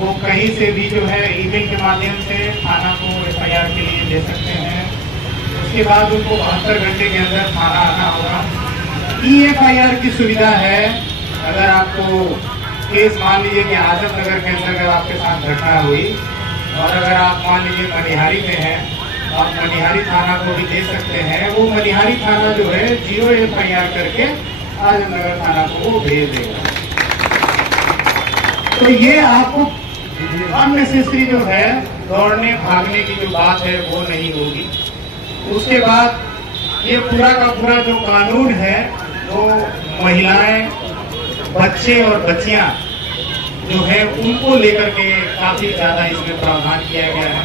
वो कहीं से भी जो है ईमेल के माध्यम से थाना को एफआईआर के लिए दे सकते हैं। उसके बाद उनको 72 घंटे के अंदर थाना आना होगा। ईएफआईआर की सुविधा है। अगर आपको केस मान लीजिए कि आजमनगर के अंदर आपके साथ घटना हुई और अगर आप मान लीजिए मनिहारी में हैं, आप मनिहारी थाना को भी दे सकते हैं। वो मनिहारी थाना जो है 0 एफआईआर करके आजमनगर थाना को वो भेज देगा। तो ये आपको अननेसेसरी जो है दौड़ने भागने की जो बात है वो नहीं होगी। उसके बाद ये पूरा का पूरा जो कानून है वो महिलाएं, बच्चे और बच्चियां जो है उनको लेकर के काफी ज्यादा इसमें प्रावधान किया गया है।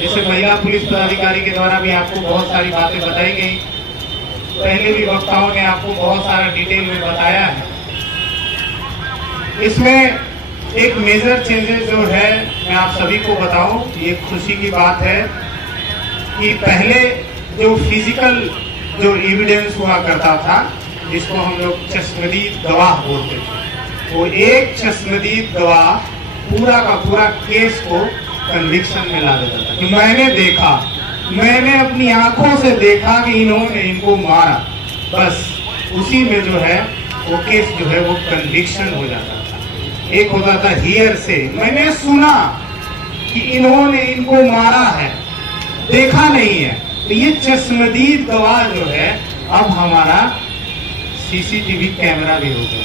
जैसे महिला पुलिस पदाधिकारी के द्वारा भी आपको बहुत सारी बातें बताई गई, पहले भी वक्ताओं ने आपको बहुत सारा डिटेल में बताया है। इसमें एक मेजर चेंजेस जो है मैं आप सभी को बताऊं, ये खुशी की बात है कि पहले जो फिजिकल जो एविडेंस हुआ करता था, जिसको हम लोग चश्मदीद गवाह बोलते थे, वो एक चश्मदीद गवाह पूरा का पूरा केस को कन्विक्शन में ला देता था। कि मैंने देखा, मैंने अपनी आंखों से देखा कि इन्होंने इनको मारा, बस उसी में जो है वो केस जो है वो कन्विक्शन हो जाता था। एक होता था हियर से, मैंने सुना कि इन्होंने इनको मारा है, देखा नहीं है। तो ये चश्मदीद गवाह जो है अब हमारा सीसीटीवी कैमरा भी हो गया।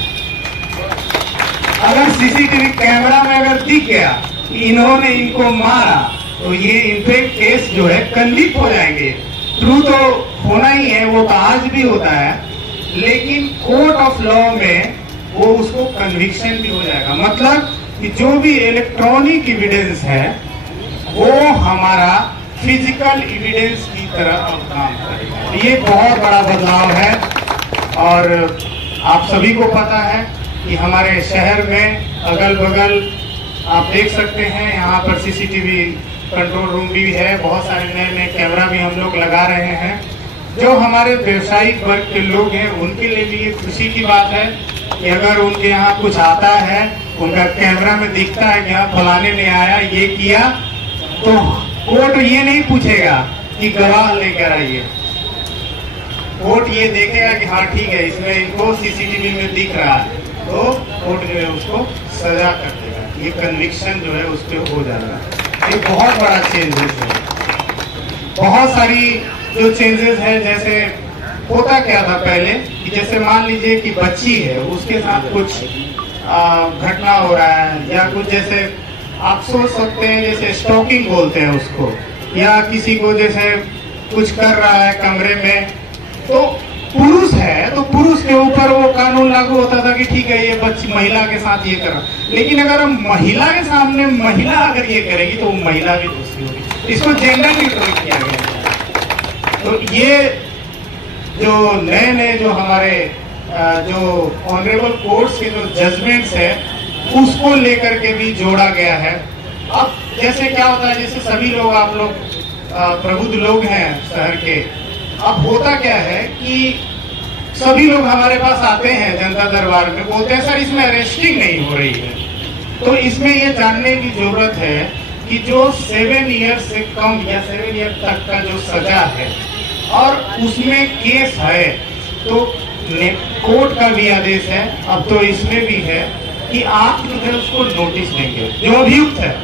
अगर सीसीटीवी कैमरा में अगर दिख गया कि इन्होंने इनको मारा तो ये इनफेक्ट केस जो है कन्विक्ट हो जाएंगे। ट्रू तो होना ही है, वो तो आज भी होता है, लेकिन कोर्ट ऑफ लॉ में वो उसको कन्विक्शन भी हो जाएगा। मतलब कि जो भी इलेक्ट्रॉनिक एविडेंस है वो हमारा फिजिकल एविडेंस की तरह अब काम करेगा। ये बहुत बड़ा बदलाव है और आप सभी को पता है कि हमारे शहर में अगल बगल आप देख सकते हैं, यहाँ पर सीसीटीवी कंट्रोल रूम भी है, बहुत सारे नए नए कैमरा भी हम लोग लगा रहे हैं। जो हमारे व्यवसायिक वर्ग के लोग हैं उनके लिए भी ये खुशी की बात है कि अगर उनके यहाँ कुछ आता है, उनका कैमरा में दिखता है कि हाँ फलाने ने आया, ये किया, तो कोर्ट ये नहीं पूछेगा कि गवाह लेकर आइए। कोर्ट ये देखेगा कि हाँ ठीक है, इसमें इनको सीसीटीवी में दिख रहा है, तो कोर्ट जो है उसको सजा कर देगा। ये कन्विक्शन जो है उस पर हो जाएगा। ये बहुत बड़ा चेंजेस है। बहुत सारी जो चेंजेस है, जैसे होता क्या था पहले कि जैसे मान लीजिए कि बच्ची है, उसके साथ कुछ घटना हो रहा है या कुछ, जैसे आप सोच सकते हैं जैसे स्टॉकिंग बोलते हैं उसको, या किसी को जैसे कुछ कर रहा है कमरे में, तो पुरुष है तो पुरुष के ऊपर वो कानून लागू होता था कि ठीक है ये बच्ची महिला के साथ ये कर रहा। लेकिन अगर हम महिला के सामने महिला अगर ये करेगी तो वो महिला भी दोषी होगी। इसको जेंडर न्यूट्रल किया गया। तो ये जो नए नए जो हमारे जो ऑनरेबल कोर्ट्स के जो जजमेंट्स है उसको लेकर के भी जोड़ा गया है। अब जैसे क्या होता है, जैसे सभी लोग आप लोग प्रबुद्ध लोग हैं शहर के, अब होता क्या है कि सभी लोग हमारे पास आते हैं जनता दरबार में, बोलते हैं सर इसमें अरेस्टिंग नहीं हो रही है। तो इसमें ये जानने की जरूरत है कि जो 7 ईयर से कम या 7 ईयर तक का जो सजा है और उसमें केस है, तो कोर्ट का भी आदेश है, अब तो इसमें भी है कि आप जो है उसको नोटिस देंगे जो अभियुक्त है,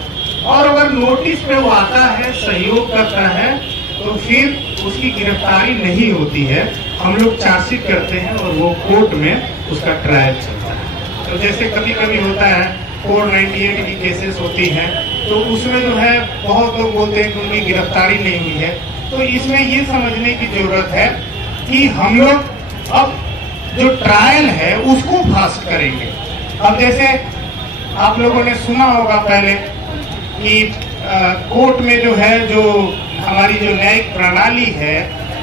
और अगर नोटिस पे वो आता है, सहयोग करता है, तो फिर उसकी गिरफ्तारी नहीं होती है। हम लोग चार्जशीट करते हैं और वो कोर्ट में उसका ट्रायल चलता है। तो जैसे कभी कभी होता है 498 की केसेस होती हैं, तो उसमें जो है बहुत लोग बोलते हैं कि उनकी गिरफ्तारी नहीं हुई है। तो इसमें ये समझने की जरूरत है कि हम लोग अब जो ट्रायल है उसको फास्ट करेंगे। अब जैसे आप लोगों ने सुना होगा पहले कि कोर्ट में जो है, जो हमारी जो न्यायिक प्रणाली है,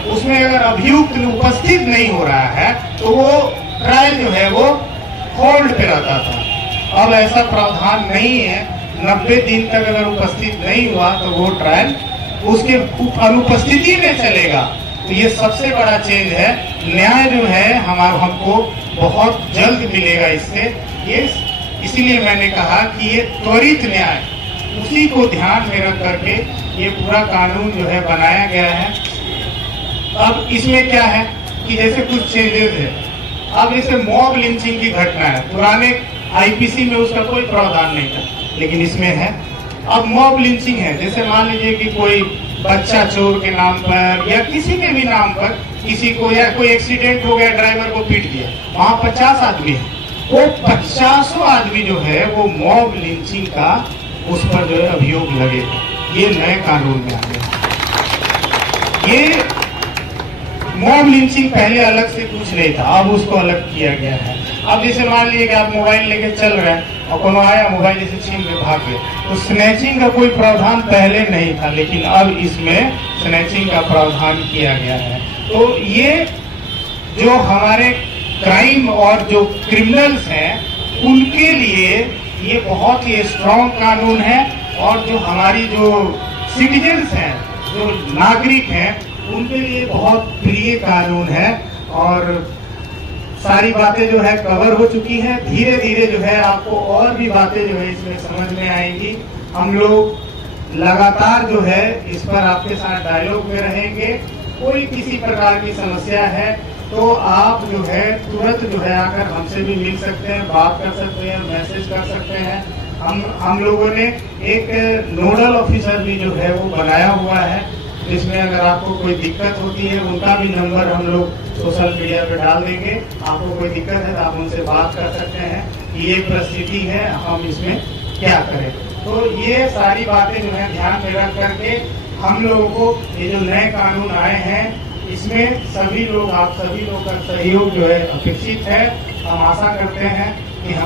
उसमें अगर अभियुक्त उपस्थित नहीं हो रहा है तो वो ट्रायल जो है वो होल्ड पे रहता था। अब ऐसा प्रावधान नहीं है, 90 दिन तक अगर उपस्थित नहीं हुआ तो वो ट्रायल उसके अनुपस्थिति में चलेगा। तो ये सबसे बड़ा चेंज है। न्याय जो है हमको बहुत जल्द मिलेगा इससे। ये इसीलिए मैंने कहा कि ये त्वरित न्याय, उसी को ध्यान में रख करके ये पूरा कानून जो है बनाया गया है। अब इसमें क्या है कि जैसे कुछ चेंजेस है, अब जैसे मॉब लिंचिंग की घटना है, पुराने आईपीसी में उसका कोई प्रावधान नहीं था, लेकिन इसमें है। अब मॉब लिंचिंग है, जैसे मान लीजिए कि कोई बच्चा चोर के नाम पर या किसी के भी नाम पर किसी को, या कोई एक्सीडेंट हो गया, ड्राइवर को पीट दिया, वहां 50 आदमी है, वो 50 आदमी जो है वो मॉब लिंचिंग का उस पर जो है अभियोग लगेगा। ये नए कानून में आ गया। ये मॉब लिंचिंग पहले अलग से कुछ नहीं था, अब उसको अलग किया गया है। अब जैसे मान लीजिए कि आप मोबाइल लेके चल रहे हैं और कोनो आया मोबाइल जैसे छीन के भाग गए, तो स्नैचिंग का कोई प्रावधान पहले नहीं था, लेकिन अब इसमें स्नैचिंग का प्रावधान किया गया है। तो ये जो हमारे क्राइम और जो क्रिमिनल्स हैं उनके लिए ये बहुत ही स्ट्रॉन्ग कानून है, और जो हमारी जो सिटीजन्स हैं, जो नागरिक हैं, उनके लिए बहुत प्रिय कानून है। और सारी बातें जो है कवर हो चुकी हैं, धीरे धीरे जो है आपको और भी बातें जो है इसमें समझ में आएंगी। हम लोग लगातार जो है इस पर आपके साथ डायलॉग में रहेंगे। कोई किसी प्रकार की समस्या है तो आप जो है तुरंत जो है आकर हमसे भी मिल सकते हैं, बात कर सकते हैं, मैसेज कर सकते हैं। हम लोगों ने एक नोडल ऑफिसर भी जो है वो बनाया हुआ है, जिसमें अगर आपको कोई दिक्कत होती है उनका भी नंबर हम लोग सोशल मीडिया पे डाल देंगे। आपको कोई दिक्कत है तो आप उनसे बात कर सकते हैं कि ये परिस्थिति है, हम इसमें क्या करें। तो ये सारी बातें जो है ध्यान में रख करके हम लोगों को ये जो नए कानून आए हैं इसमें सभी लोग, आप सभी लोग का सहयोग जो है अपेक्षित है। हम आशा करते हैं कि हम